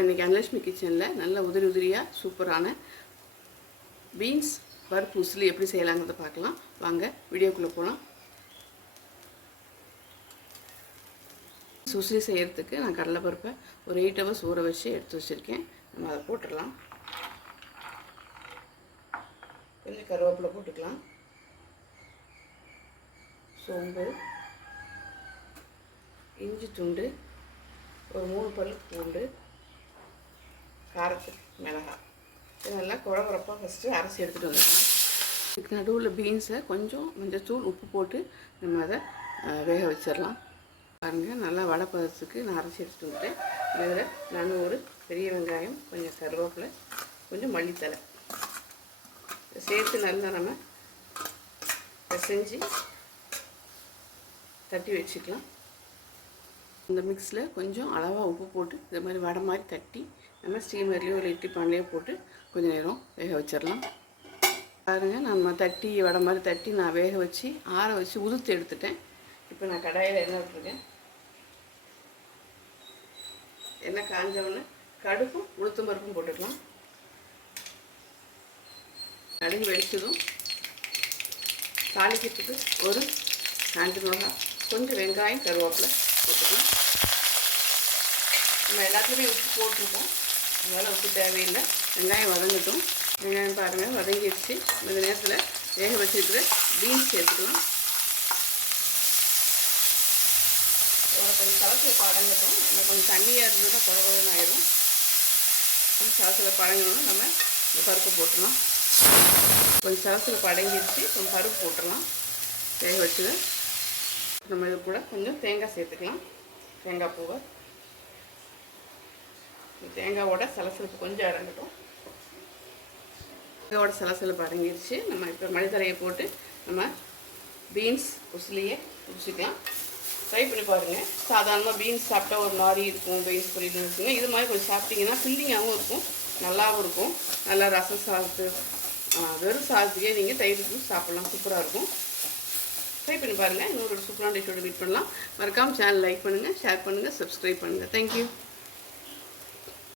இன்றைக்கி அனலட்சுமி கிச்சனில் நல்ல உதிரி உதிரியாக சூப்பரான பீன்ஸ் பருப்பு உசிலி எப்படி செய்யலாங்கிறத பார்க்கலாம். வாங்க வீடியோக்குள்ளே போகலாம் உசிலி செய்கிறதுக்கு நான் கடலைப்பருப்பை ஒரு எயிட் ஹவர்ஸ் ஊற வச்சு எடுத்து வச்சுருக்கேன். நம்ம அதை போட்டுடலாம். கொஞ்சம் கருவேப்பிலை போட்டுக்கலாம். சோம்பு இஞ்சி துண்டு ஒரு மூணு பல் பூண்டு காரத்துக்கு மிளகாய் இதெல்லாம் நல்லா குழகுறப்பாக ஃபஸ்ட்டு அரைச்சி எடுத்துகிட்டு வந்துடலாம். இதுக்கு நடுவில் பீன்ஸை கொஞ்சம் மஞ்சத்தூள் உப்பு போட்டு நம்ம அதை வேக வச்சிடலாம். பாருங்கள் நல்லா வடை பதத்துக்கு நான் அரைச்சி எடுத்துகிட்டு வந்துட்டேன். இதில் நான் ஒரு பெரிய வெங்காயம் கொஞ்சம் கருவேப்பிலை கொஞ்சம் மல்லித்தலை சேர்த்து நல்லா நம்ம பிசைஞ்சு தட்டி வச்சுக்கலாம். இந்த மிக்ஸில் கொஞ்சம் அளவாக உப்பு போட்டு இந்த மாதிரி வடை மாதிரி தட்டி நம்ம ஸ்டீமர்லேயோ இல்லை இட்லி பான்லேயோ போட்டு கொஞ்சம் நேரம் வேக வச்சிடலாம். பாருங்கள் நம்ம தட்டி வடை மாதிரி தட்டி நான் வேக வச்சு ஆற வச்சு உதுத்து எடுத்துட்டேன். இப்போ நான் கடாயில் எண்ணெய் விட்டுருக்கேன். எண்ணெய் காஞ்சவொடனே கடுப்பும் உளுத்தும் பருப்பும் போட்டுக்கலாம். கடுகு வெடிச்சதும் தாளிக்கிறதுக்கு ஒரு காஞ்சி மிளகா கொஞ்சம் வெங்காயம் கருவேப்பிலை போட்டுக்கலாம் நம்ம எல்லாத்துலேயுமே உப்பு போட்டிருக்கோம். அதனால் உப்பு தேவையில்லை. வெங்காயம் வதங்கட்டும். வெங்காயம் பாருங்கள் வதங்கிடுச்சு. இந்த நேரத்தில் வேக வச்சுருக்கிற பீன்ஸ் சேர்த்துக்கலாம். கொஞ்சம் சலசில் பழங்கட்டும். நம்ம கொஞ்சம் தண்ணியாக இருந்ததுன்னா குழ குழன்னு ஆயிடும் கொஞ்சம் சலசில் பழங்கணும்னு நம்ம இந்த பருப்பு போட்டுடலாம் கொஞ்சம் சலசில் படங்கிடுச்சு கொஞ்சம் பருப்பு போட்டுடலாம் வேக வச்சுது நம்ம இது கூட கொஞ்சம் தேங்காய் சேர்த்துக்கலாம். தேங்காய் பூவை. தேங்காவோட சலசலப்பு கொஞ்சம் இறங்கட்டும் இதோட சலசலப்பு அடங்கிடுச்சு நம்ம இப்போ மளித்தரையை போட்டு நம்ம பீன்ஸ் உசிலியே குடிச்சிக்கலாம் ட்ரை பண்ணி பாருங்கள் சாதாரணமாக பீன்ஸ் சாப்பிட்டா ஒரு மாதிரி இருக்கும் பீன்ஸ் பொரியல் இருக்குங்க இது மாதிரி கொஞ்சம் சாப்பிட்டீங்கன்னா ஃபில்லிங்காகவும் இருக்கும் நல்லாவும் இருக்கும். நல்லா ரசம் சாதத்து வெறும் சாதத்துக்கே நீங்கள் தயிர் சாப்பிட்லாம். சூப்பராக இருக்கும். ட்ரை பண்ணி பாருங்கள் இன்னொரு சூப்பரான டிஷ்ஷோட மீட் பண்ணலாம். மறக்காமல் சேனல் லைக் பண்ணுங்கள் ஷேர் பண்ணுங்கள் சப்ஸ்கிரைப் பண்ணுங்கள் தேங்க்யூ